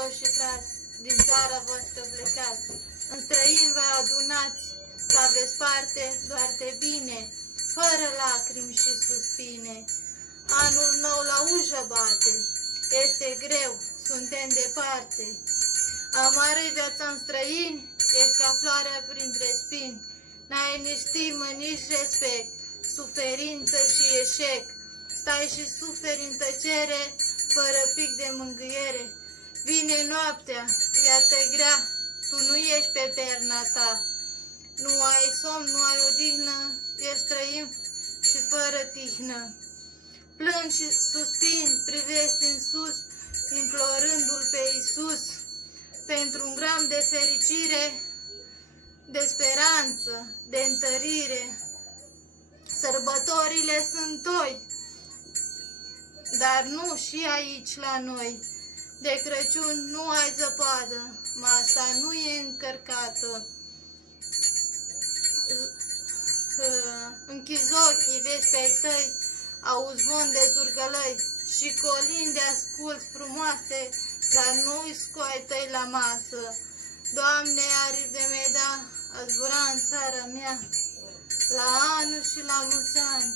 soroși și frați, din țara voastră plecați. În străini vă adunați, să aveți parte doar de bine, fără lacrimi și suspine. Anul nou la ușă bate, este greu, suntem departe. Amară-i viața în străini, ești ca floarea printre spini. N-ai nici stimă, nici respect, suferință și eșec. Stai și suferi în tăcere, fără pic de mângâiere. Vine noaptea, viața-i grea, tu nu ești pe perna ta. Nu ai somn, nu ai odihnă, ești străin și fără tihnă. Plâng și suspin, privești în sus, implorându-L pe Iisus, pentru un gram de fericire, de speranță, de întărire. Sărbătorile sunt toi, dar nu și aici la noi. De Crăciun nu ai zăpadă, masa nu e încărcată. Închizi ochii, vezi pe-ai tăi, auzi zvon de zurgălăi și colinde asculți frumoase, dar nu-i scoai tăi la masă. Doamne, aripi de meda, a zbura în țara mea, la anul și la mulți ani.